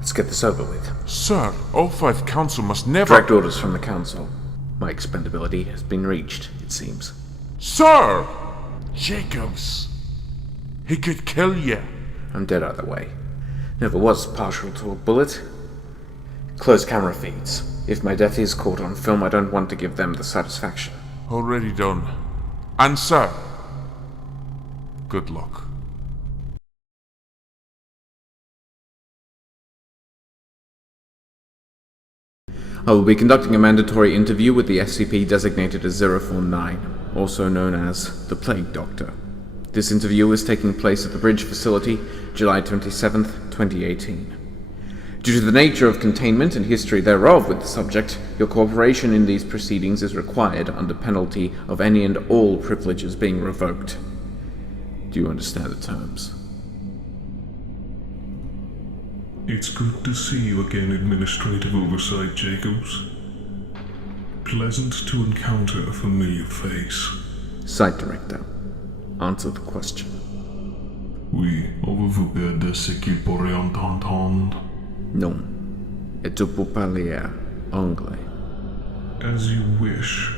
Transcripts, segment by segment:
Let's get this over with. Sir, O5 Council must never— Direct orders from the Council. My expendability has been reached, it seems. Sir! Jacobs. He could kill you. I'm dead either way. Never was partial to a bullet. Close camera feeds. If my death is caught on film, I don't want to give them the satisfaction. Already done. And sir, good luck. I will be conducting a mandatory interview with the SCP designated as 049, also known as the Plague Doctor. This interview is taking place at the Bridge Facility, July 27th, 2018. Due to the nature of containment and history thereof with the subject, your cooperation in these proceedings is required under penalty of any and all privileges being revoked. Do you understand the terms? It's good to see you again, Administrative Oversight Jacobs. Pleasant to encounter a familiar face. Site Director, answer the question. Oui, avez-vous de ce qu'il pourrait entendre? Non. Et tu peux parler anglais. As you wish.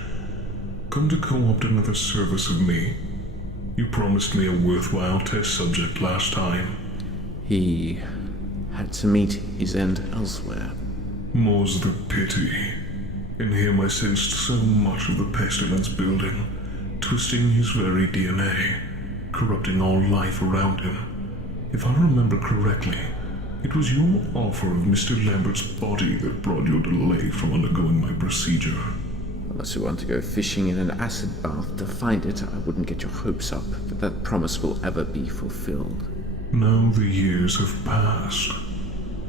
Come to co-opt another service of me. You promised me a worthwhile test subject last time. He had to meet his end elsewhere. More's the pity. In him I sensed so much of the pestilence building, twisting his very DNA, corrupting all life around him. If I remember correctly, it was your offer of Mr. Lambert's body that brought your delay from undergoing my procedure. Unless you want to go fishing in an acid bath to find it, I wouldn't get your hopes up that that promise will ever be fulfilled. Now the years have passed.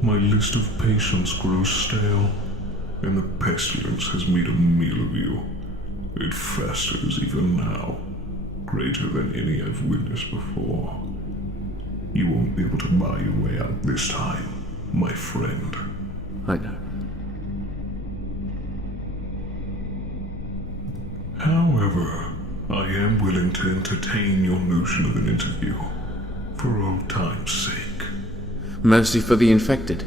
My list of patients grows stale, and the pestilence has made a meal of you. It festers even now, greater than any I've witnessed before. You won't be able to buy your way out this time, my friend. I know. However, I am willing to entertain your notion of an interview, for old time's sake. Mercy for the infected.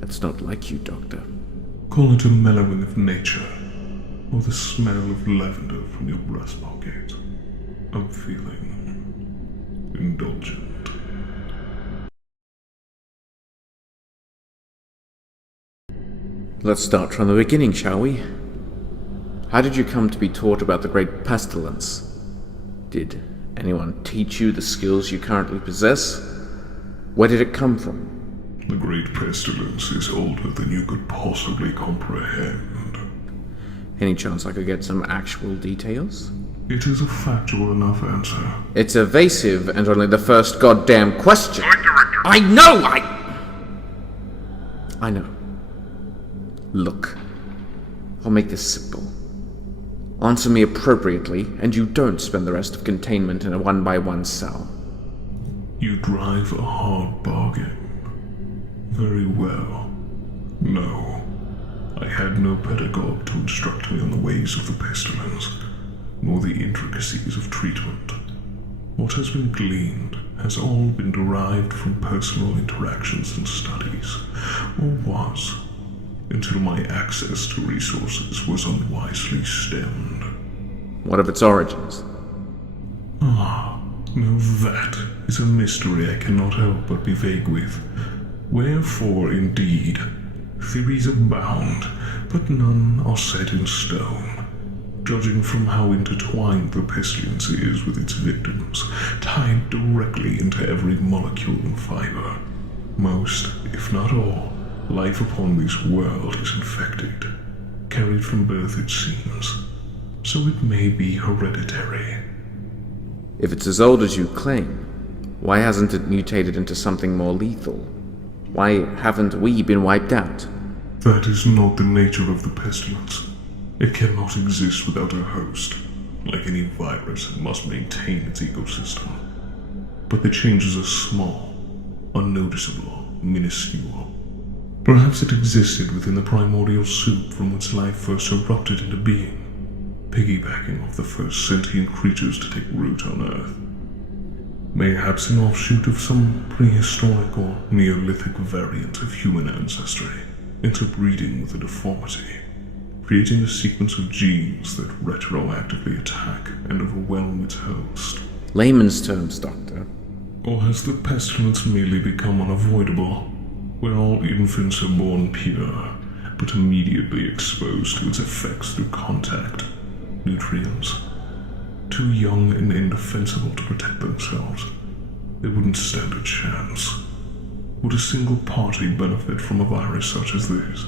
That's not like you, Doctor. Call it a mellowing of nature, or the smell of lavender from your breast pocket. I'm feeling indulgent. Let's start from the beginning, shall we? How did you come to be taught about the Great Pestilence? Did anyone teach you the skills you currently possess? Where did it come from? The Great Pestilence is older than you could possibly comprehend. Any chance I could get some actual details? It is a factual enough answer. It's evasive and only the first goddamn question. I know! I know. Look, I'll make this simple. Answer me appropriately, and you don't spend the rest of containment in a one-by-one cell. You drive a hard bargain. Very well. No. I had no pedagogue to instruct me on the ways of the pestilence, nor the intricacies of treatment. What has been gleaned has all been derived from personal interactions and studies, or was, until my access to resources was unwisely stemmed. What of its origins? Now that is a mystery I cannot help but be vague with. Wherefore, indeed, theories abound, but none are set in stone. Judging from how intertwined the pestilence is with its victims, tied directly into every molecule and fiber. Most, if not all, life upon this world is infected, carried from birth it seems, so it may be hereditary. If it's as old as you claim, why hasn't it mutated into something more lethal? Why haven't we been wiped out? That is not the nature of the pestilence. It cannot exist without a host. Like any virus, it must maintain its ecosystem. But the changes are small, unnoticeable, minuscule. Perhaps it existed within the primordial soup from which life first erupted into being, piggybacking off the first sentient creatures to take root on Earth. Mayhaps an offshoot of some prehistoric or Neolithic variant of human ancestry, interbreeding with a deformity, creating a sequence of genes that retroactively attack and overwhelm its host. Layman's terms, Doctor. Or has the pestilence merely become unavoidable, where all infants are born pure, but immediately exposed to its effects through contact, nutrients? Too young and indefensible to protect themselves, they wouldn't stand a chance. Would a single party benefit from a virus such as this?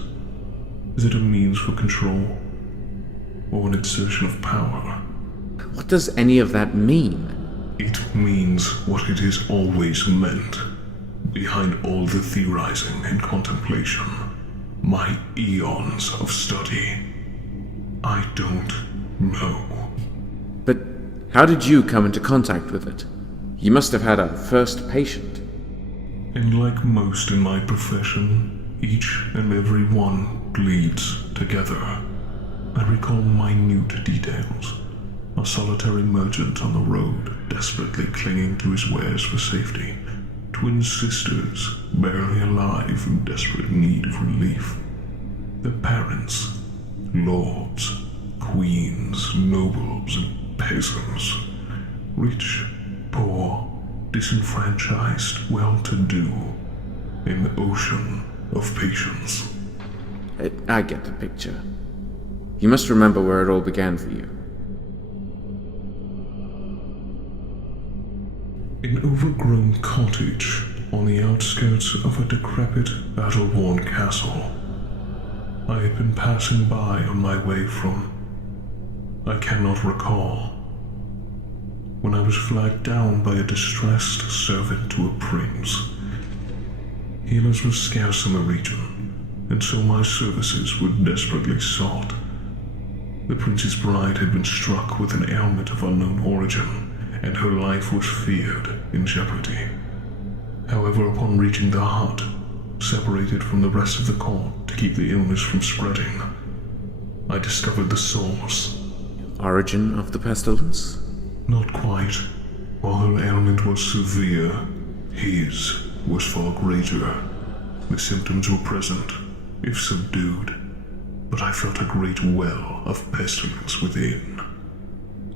Is it a means for control, or an exertion of power? What does any of that mean? It means what it has always meant. Behind all the theorizing and contemplation, my eons of study, I don't know. But how did you come into contact with it? You must have had a first patient. And like most in my profession, each and every one bleeds together. I recall minute details. A solitary merchant on the road, desperately clinging to his wares for safety. Twin sisters, barely alive in desperate need of relief. Their parents, lords, queens, nobles, and peasants. Rich, poor, disenfranchised, well-to-do. An ocean of patience. I get the picture. You must remember where it all began for you. An overgrown cottage on the outskirts of a decrepit, battle-worn castle. I had been passing by on my way from... I cannot recall. When I was flagged down by a distressed servant to a prince. Healers were scarce in the region, and so my services were desperately sought. The prince's bride had been struck with an ailment of unknown origin, and her life was feared in jeopardy. However, upon reaching the hut, separated from the rest of the court to keep the illness from spreading, I discovered the source. Origin of the pestilence? Not quite. While her ailment was severe, his was far greater. The symptoms were present, if subdued, but I felt a great well of pestilence within.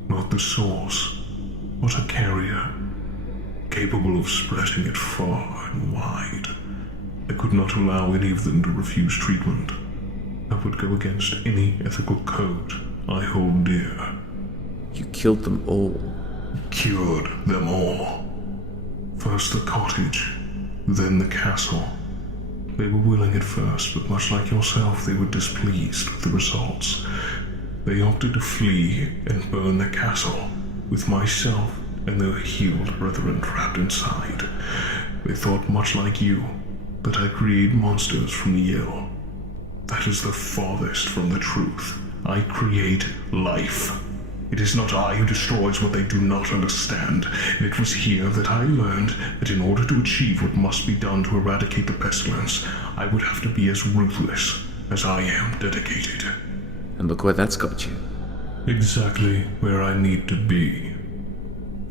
Not the source, but a carrier, capable of spreading it far and wide. I could not allow any of them to refuse treatment. That would go against any ethical code I hold dear. You killed them all. Cured them all. First the cottage, then the castle. They were willing at first, but much like yourself, they were displeased with the results. They opted to flee and burn the castle, with myself and their healed brethren trapped inside. They thought much like you, that I create monsters from the ill. That is the farthest from the truth. I create life. It is not I who destroys what they do not understand, and it was here that I learned that in order to achieve what must be done to eradicate the pestilence, I would have to be as ruthless as I am dedicated. And look where that's got you. Exactly where I need to be.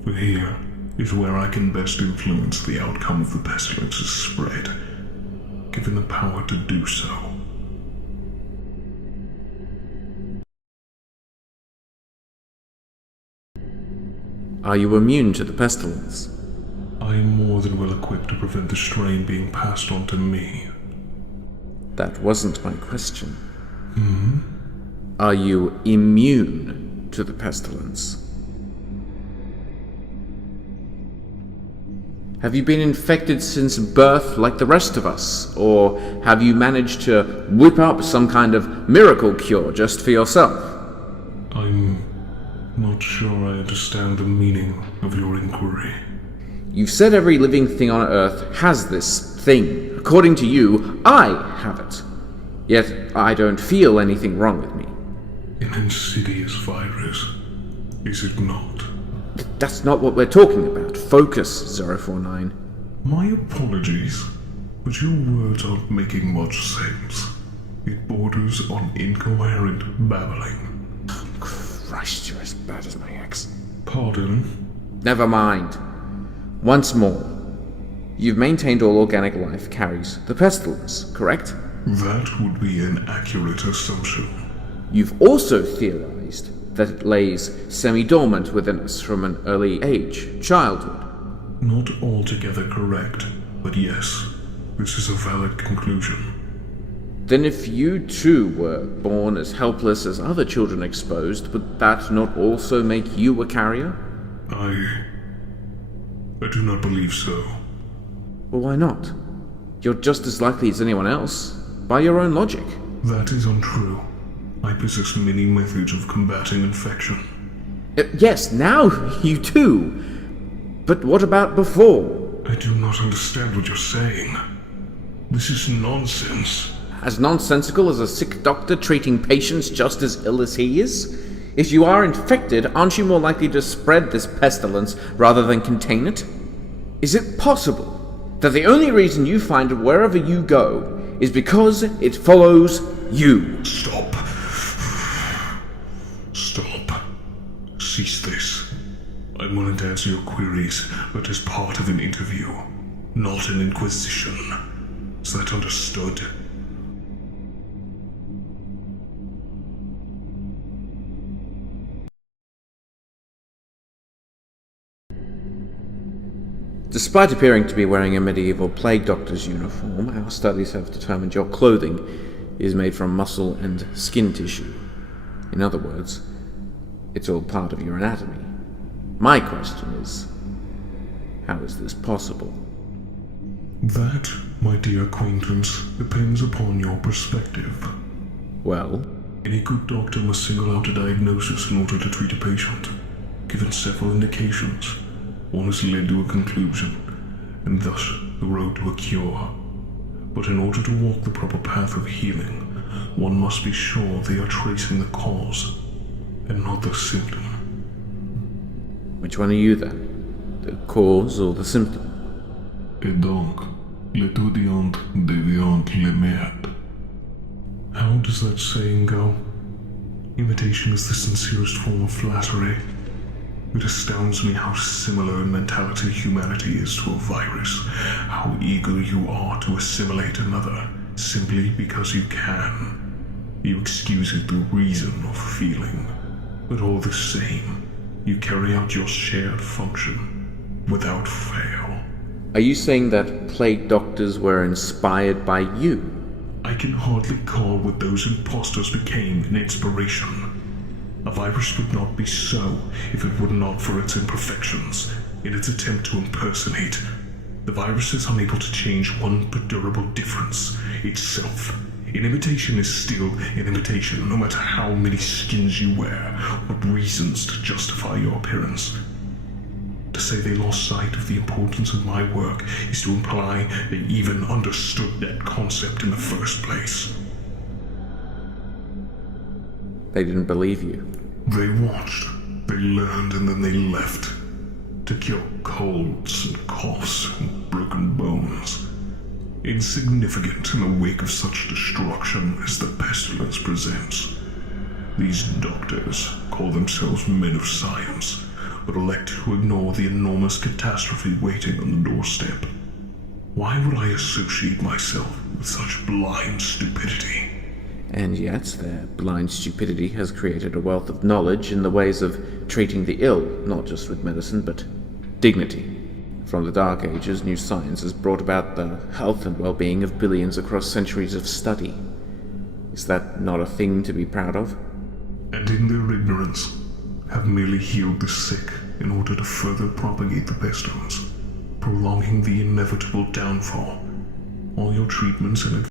For here is where I can best influence the outcome of the pestilence's spread, given the power to do so. Are you immune to the pestilence? I am more than well equipped to prevent the strain being passed on to me. That wasn't my question. Are you immune to the pestilence? Have you been infected since birth like the rest of us? Or have you managed to whip up some kind of miracle cure just for yourself? I'm not sure I understand the meaning of your inquiry. You've said every living thing on Earth has this thing. According to you, I have it. Yet I don't feel anything wrong with me. An insidious virus, is it not? That's not what we're talking about. Focus, 049. My apologies, but your words aren't making much sense. It borders on incoherent babbling. Christ, you're as bad as my ex. Pardon? Never mind. Once more, you've maintained all organic life carries the pestilence, correct? That would be an accurate assumption. You've also theorized that it lays semi-dormant within us from an early age, childhood. Not altogether correct, but yes, this is a valid conclusion. Then if you too were born as helpless as other children exposed, would that not also make you a carrier? I do not believe so. Well, why not? You're just as likely as anyone else, by your own logic. That is untrue. I possess many methods of combating infection. Yes, now you do. But what about before? I do not understand what you're saying. This is nonsense. As nonsensical as a sick doctor treating patients just as ill as he is? If you are infected, aren't you more likely to spread this pestilence rather than contain it? Is it possible that the only reason you find it wherever you go is because it follows you? Stop. Stop. Cease this. I'm willing to answer your queries, but as part of an interview, not an inquisition. Is that understood? Despite appearing to be wearing a medieval plague doctor's uniform, our studies have determined your clothing is made from muscle and skin tissue. In other words, it's all part of your anatomy. My question is, how is this possible? That, my dear acquaintance, depends upon your perspective. Well, Any good doctor must single out a diagnosis in order to treat a patient. Given several indications, one has led to a conclusion, and thus the road to a cure. But in order to walk the proper path of healing, one must be sure they are tracing the cause, and not the symptom. which one are you then? The cause or the symptom? Et donc, l'étudiant devient le maître. How does that saying go? Imitation is the sincerest form of flattery. It astounds me how similar in mentality humanity is to a virus, how eager you are to assimilate another, simply because you can. You excuse it through reason or feeling, but all the same, you carry out your shared function, without fail. Are you saying that plague doctors were inspired by you? I can hardly call what those impostors became an inspiration. A virus would not be so if it were not for its imperfections. In its attempt to impersonate, the virus is unable to change one perdurable difference, itself. An imitation is still an imitation, no matter how many skins you wear, what reasons to justify your appearance. To say they lost sight of the importance of my work is to imply they even understood that concept in the first place. They didn't believe you. They watched, they learned, and then they left. To cure colds and coughs and broken bones. Insignificant in the wake of such destruction as the pestilence presents. These doctors call themselves men of science, but elect to ignore the enormous catastrophe waiting on the doorstep. Why would I associate myself with such blind stupidity? And yet, their blind stupidity has created a wealth of knowledge in the ways of treating the ill, not just with medicine, but dignity. From the Dark Ages, new science has brought about the health and well-being of billions across centuries of study. Is that not a thing to be proud of? And in their ignorance, have merely healed the sick in order to further propagate the pestilence, prolonging the inevitable downfall. All your treatments and